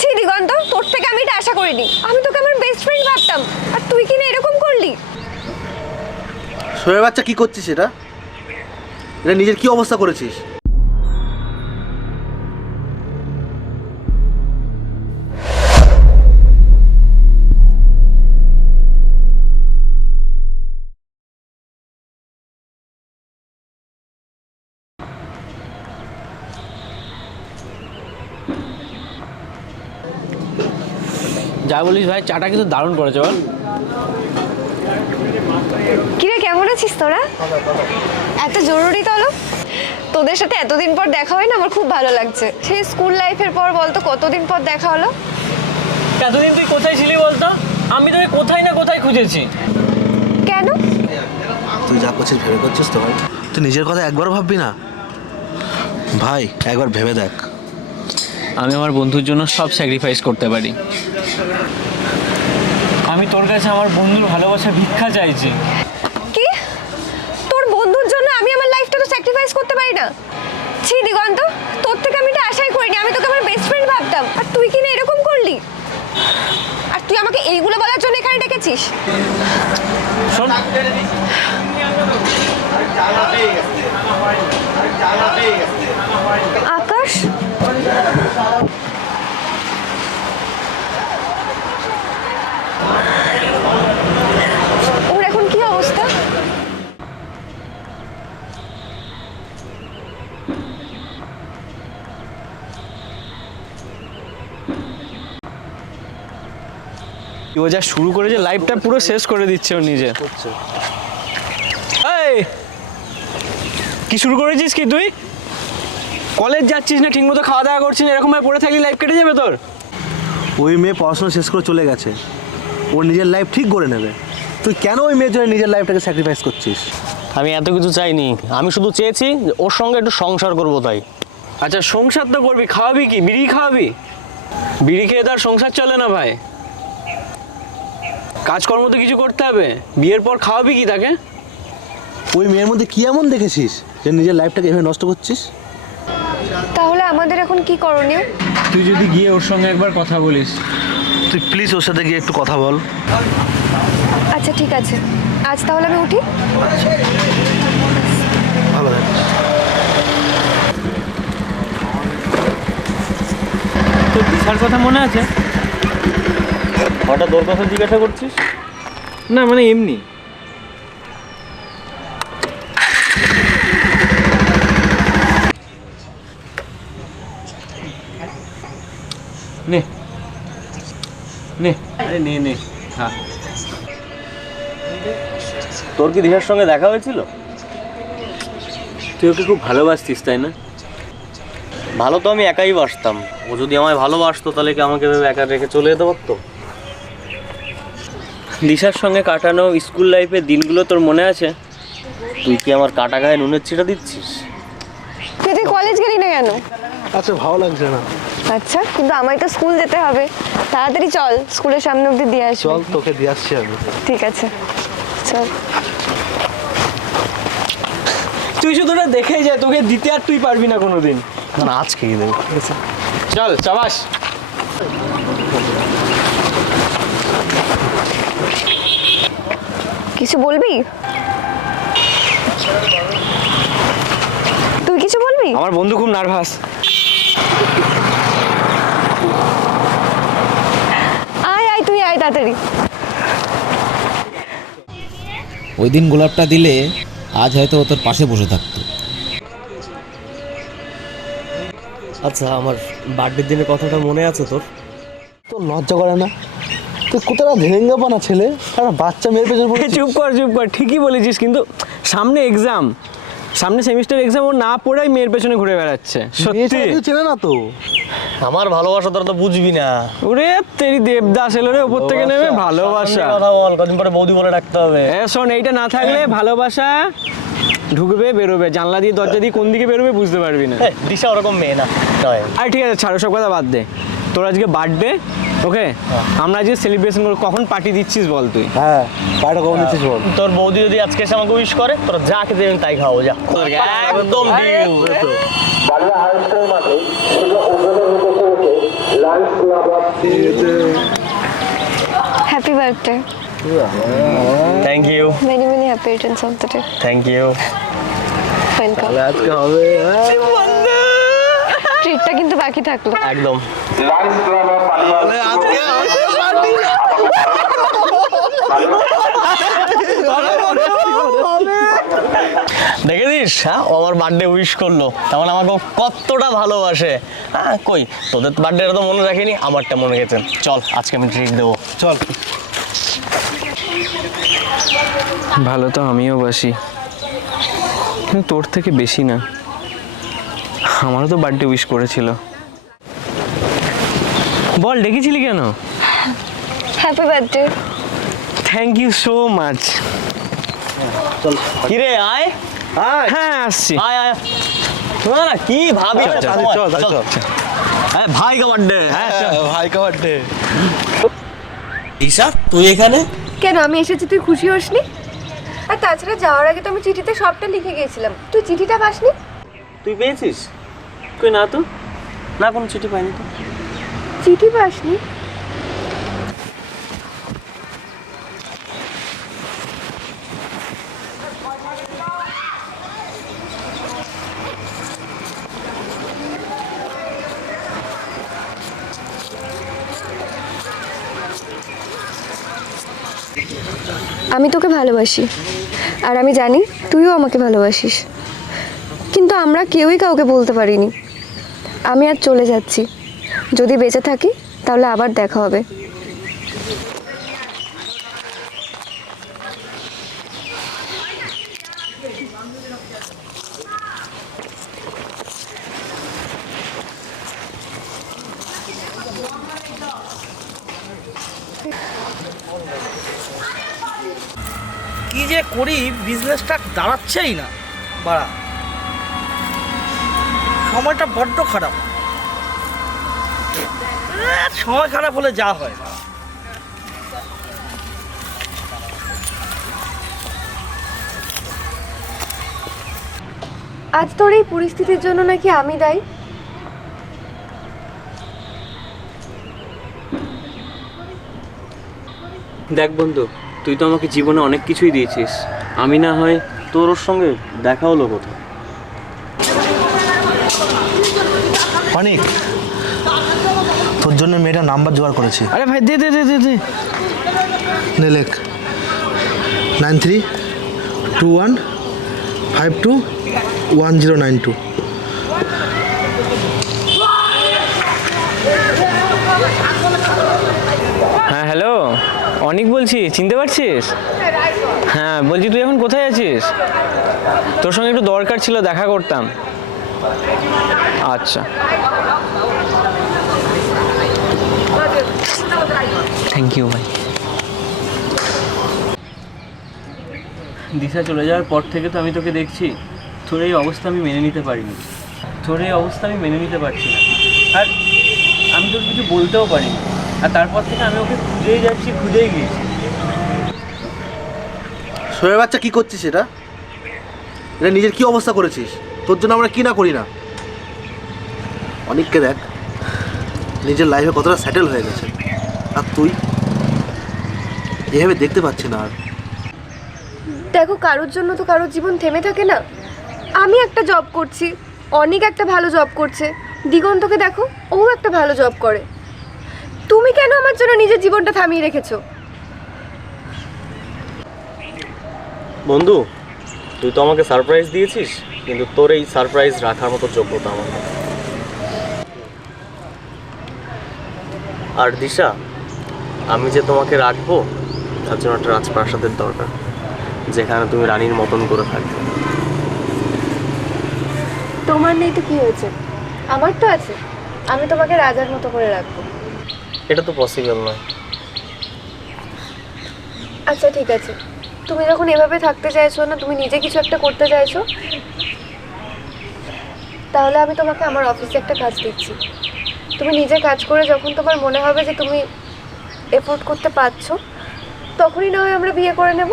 ছি দিগন্ত, তোর থেকে আমি এটা আশা করিনি। আমি তোকে আমার বেস্ট ফ্রেন্ড ভাবতাম, আর তুই কিনা এরকম করলি। শোয়ের বাচ্চা কি করছিস এটা? এটা নিজের কি অবস্থা করেছিস? যা বলিস ভাই, চাটা কিন্তু দারুণ করেছে বল। কিরে কেমন আছিস তোরা? এত জরুরি তলব? তোদের সাথে এতদিন পর দেখা হয় না, আমার খুব ভালো লাগছে। সেই স্কুল লাইফের পর বলতো কতদিন পর দেখা হলো। এতদিন তুই কোথায় ছিলি বলতো? আমি তোকে কোথায় না কোথায় খুঁজেছি। কেন? তুই যা করছিস ভেবে করছিস তো ভাই? তুই নিজের কথা একবারও ভাববি না ভাই? একবার ভেবে দেখ। আমি আমার বন্ধুর জন্য সব স্যাক্রিফাইস করতে পারি। আমি তোর কাছে আমার বন্ধুর ভালোবাসা ভিক্ষা চাইছি। কি? তোর বন্ধুর জন্য আমি আমার লাইফটা তো স্যাক্রিফাইস করতে পারি না? ছি দিগন্ত, তোর থেকে আমি এটা আশাই করিনি। আমি তোকে আমার বেস্ট ফ্রেন্ড ভাবতাম, আর তুই কিনা এরকম করলি। আর তুই আমাকে এইগুলো বলার জন্য এখানে ডেকেছিস? শোন, আকাশ, ওর এখন কি অবস্থা? ও যা শুরু করেছে লাইফটা পুরো শেষ করে দিচ্ছে ও নিজে। এই কি শুরু করেছিস কি তুই? কলেজ যাচ্ছিস না, ঠিকমতো খাওয়া দাওয়া করছিস না, এরকম ভাবে পড়ে থাকলে লাইফ কেটে যাবে তোর। ওই মেয়ে পড়াশোনা শেষ করে চলে গেছে, ওর নিজের লাইফ ঠিক করে নেবে। তুই কেন ওই মেয়ের জন্য নিজের লাইফটাকে স্যাক্রিফাইস করছিস? আমি এত কিছু চাইনি, আমি শুধু চেয়েছি যে ওর সঙ্গে একটু সংসার করবো তাই। আচ্ছা সংসার তো করবি, খাওয়াবি কি? বিড়ি খাওয়াবি? বিড়ি খেয়ে তার সংসার চলে না ভাই। কাজকর্ম তো কিছু করতে হবে। বিয়ের পর খাওয়াবি কি তাকে? ওই মেয়ের মধ্যে কি এমন দেখেছিস যে নিজের লাইফটাকে এভাবে নষ্ট করছিস? তাহলে আমাদের এখন কি করণীয়? তুই যদি গিয়ে ওর সঙ্গে একবার কথা বলিস। তুই প্লিজ ওর সাথে গিয়ে একটু কথা বল। আচ্ছা ঠিক আছে, আজ তাহলে আমি উঠি। ভালো থাক। তোর দিশার কথা মনে আছে? হঠাৎ ওর কথা জিজ্ঞাসা করছিস? না মানে এমনি। নে নে, আরে নে নে, হ্যাঁ। তোর কি দিশার সঙ্গে দেখা হয়েছিল? তুই ওকে খুব ভালোবাসতিস তাই না? ভালো তো আমি একাই বাসতাম, ও যদি আমায় ভালোবাসতো তাহলে কি আমাকে ভেবে একা রেখে চলে যেতে পারতো? দিশার সঙ্গে কাটানো স্কুল লাইফের দিনগুলো তোর মনে আছে? তুই কি আমার কাটা গায়ে নুনের ছিটা দিচ্ছিস? তুই কলেজ গেলি না কেন? আচ্ছা ভালো লাগছে না। আচ্ছা, কিন্তু আমায় তো স্কুল যেতে হবে। তাড়াতাড়ি চল, স্কুলের সামনে অবধি দিয়ে আসবি। চল তোকে দিয়ে আসছি আমি। ঠিক আছে চল। তুই শুধু ওটা দেখেই যায়, তোকে দিতে আর তুই পারবি না কোনোদিন। না আজকে কি দেবো? ঠিক আছে চল চাবাস। কিছু বলবি? তুই কিছু বলবি? আমার বন্ধু খুব নার্ভাস। আয় আয়, তুই আয় তাড়াতাড়ি। ওই দিন গোলাপটা দিলে আজ হয়তো ও তোর পাশে বসে থাকতো। আচ্ছা, আমার বার্থডের দিনের কথাটা মনে আছে তোর? তোর লজ্জা করে না? তুই কোথাও ধেঙ্গা পানা ছেলে, আর বাচ্চা মেয়ের পেছনে পড়ে চুপ কর চুপ কর, ঠিকই বলেছিস, কিন্তু সামনে এক্সাম, সামনে সেমিস্টার এক্সাম, ও না পড়াই মেয়ের পেছনে ঘুরে বেড়াচ্ছে। সত্যি চেনে না তো। আমার ভালোবাসা তোরা তো বুঝবি না। ওরে তেরি দেবদাস এলো রে উপর থেকে নেমে। ভালোবাসা কথা বল, কদিন পরে বৌদি বলে ডাকতে হবে। শোন, এইটা না থাকলে ভালোবাসা ঢুকবে বেরোবে, জানলা দিয়ে দরজা দিয়ে কোন দিকে বেরোবে বুঝতে পারবি না। দিশা ওরকম মেয়ে না। আর ঠিক আছে, ছাড়ো সব কথা বাদ দে। তোর আজকে বার্থডে, ওকে, আমরা আজকে সেলিব্রেশন করব। কখন পার্টি দিচ্ছিস বল তুই? হ্যাঁ, পাটা কখন দিচ্ছিস বল? তোর বৌদি যদি আজকে এসে আমাকে উইশ করে, তোরা যা খেতে দেবেন তাই খাওয়াবো, যা। একদম deal. Happy birthday. Thank you, many many happy returns of the day. Thank you. Welcome. আজকে হবে ট্রিটটা কিন্তু বাকি থাকলো। একদম। দেখেছিস, হ্যাঁ, ও আমার বার্থডে উইশ করলো, তখন আমাকে ও কতটা ভালোবাসে। হ্যাঁ, কই তোদের বার্থডেটা তো মনে রাখিনি, আমারটা মনে রেখেছেন। চল আজকে আমি ট্রিট দেবো। চল। ভালো তো আমিও বাসি, কিন্তু তোর থেকে বেশি না। আমারও তো বার্থডে উইশ করেছিল। বল, ডেকেছিলি কেন? Happy birthday. Thank you so much. কিরে আয়, হ্যাঁ আসছি। আয় আয়। না কি ভাবি, চল। হ্যাঁ ভাই কা বার্থডে। হ্যাঁ চল। ভাই কা বার্থডে। ঈশা তুই এখানে? কেন, আমি এসেছি তুই খুশি হসনি? আর তাছাড়া যাওয়ার আগে তো আমি চিঠিতে সবটা লিখে গিয়েছিলাম, তুই চিঠিটা পাসনি? তুই পেয়েছিস? কই না তো, না কোনো চিঠি পাইনি তো। চিঠি পাসনি? আমি তোকে ভালোবাসি, আর আমি জানি তুইও আমাকে ভালোবাসিস, কিন্তু আমরা কেউই কাউকে বলতে পারিনি। আমি আর চলে যাচ্ছি, যদি বেঁচে থাকি তাহলে আবার দেখা হবে। কি যে করি, বিজনেসটা দাঁড়াচ্ছেই না বাড়া। সময়টা বড্ড খারাপ। সময় খারাপ হলে যা হয়। আজ তোর এই পরিস্থিতির জন্য নাকি আমি দায়ী? দেখ বন্ধু, তুই তো আমাকে জীবনে অনেক কিছুই দিয়েছিস, আমি না হয় তোর ওর সঙ্গে দেখা হলো কোথাও। অনেক তোর জন্য মেয়েটার নাম্বার জোগাড় করেছি। আরে ভাই দে দে দে দে দে। নে লেখ 9321521092। হ্যাঁ হ্যালো, অনিক বলছি, চিনতে পারছিস? হ্যাঁ বলছি, তুই এখন কোথায় আছিস? তোর সঙ্গে একটু দরকার ছিল, দেখা করতাম। আচ্ছা, থ্যাংক ইউ ভাই। দিশা চলে যাওয়ার পর থেকে তো আমি তোকে দেখছি, তোর এই অবস্থা আমি মেনে নিতে পারিনি, তোর এই অবস্থা আমি মেনে নিতে পারছি না। আর আমি তোকে কিছু বলতেও পারিনি, আর তারপর থেকে আমি ওকে খুঁজেই যাচ্ছি, খুঁজেই গিয়েছি। শোয়ের বাচ্চা কি করছিস এটা? এটা নিজের কি অবস্থা করেছিস? তোর জন্য আমরা কি না করি না। অনেককে দেখ, নিজের লাইফে কতটা সেটেল হয়ে গেছে, আর তুই এভাবে দেখতে পাচ্ছি না। আর দেখো, কারোর জন্য তো কারোর জীবন থেমে থাকে না। আমি একটা জব করছি, অনেক একটা ভালো জব করছে, দিগন্তকে দেখো, ও একটা ভালো জব করে। তুমি কেন আমার জন্য নিজের জীবনটা থামিয়ে রেখেছো? বন্ধু, তুই তো আমাকে সারপ্রাইজ দিয়েছিস, কিন্তু তোর এই সারপ্রাইজ রাখার মতো যোগ্যতা আমার নেই। আর দিশা, আমি যে তোমাকে রাখবো তার জন্য একটা রাজপ্রাসাদের দরকার, যেখানে তুমি রানীর মতন করে থাকবে। তোমার নেই তো কি হয়েছে, আমার তো আছে। আমি তোমাকে রাজার মতো করে রাখবো। এটা তো পসিবল নয়। আচ্ছা ঠিক আছে, তুমি যখন এভাবে থাকতে চাইছো না, তুমি নিজে কিছু একটা করতে চাইছো, তাহলে আমি তোমাকে আমার অফিসে একটা কাজ দিচ্ছি। তুমি নিজে কাজ করে যখন তোমার মনে হবে যে তুমি এফোর্ড করতে পারছো, তখনই না হয় আমরা বিয়ে করে নেব।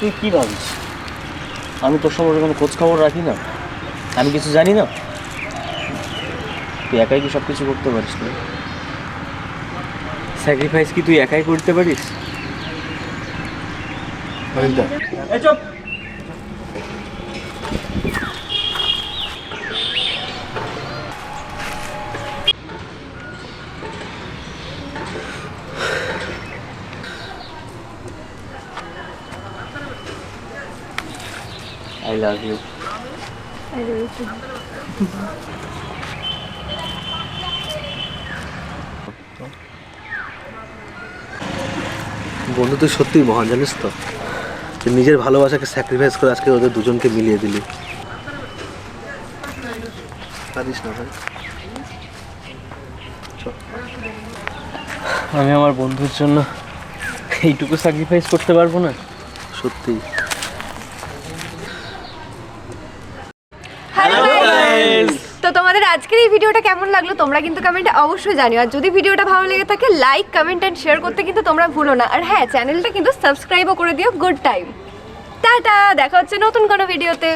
তুই কি ভাবিস আমি তোর সম্পর্কে কোনো খোঁজ খবর রাখি না? আমি কিছু জানি না? তুই একাই কি সব কিছু করতে পারিস না? স্যাক্রিফাইস কি তুই একাই করতে পারিস? I love you. বন্ধু তুই সত্যিই মহান, জানিস তো? তুই নিজের ভালোবাসাকে স্যাক্রিফাইস করে আজকে ওদের দুজনকে মিলিয়ে দিলি। পারিস না ভাই। আমি আমার বন্ধুর জন্য এইটুকু স্যাক্রিফাইস করতে পারবো না? সত্যি। তো তোমাদের আজকের এই ভিডিওটা কেমন লাগলো তোমরা কিন্তু কমেন্টে অবশ্যই জানিও। আর যদি ভিডিওটা ভালো লেগে থাকে লাইক, কমেন্ট এন্ড শেয়ার করতে কিন্তু তোমরা ভুলো না। আর হ্যাঁ, চ্যানেলটা কিন্তু সাবস্ক্রাইবও করে দিও। গুড টাইম, টাটা, দেখা হচ্ছে নতুন কোনো ভিডিওতে।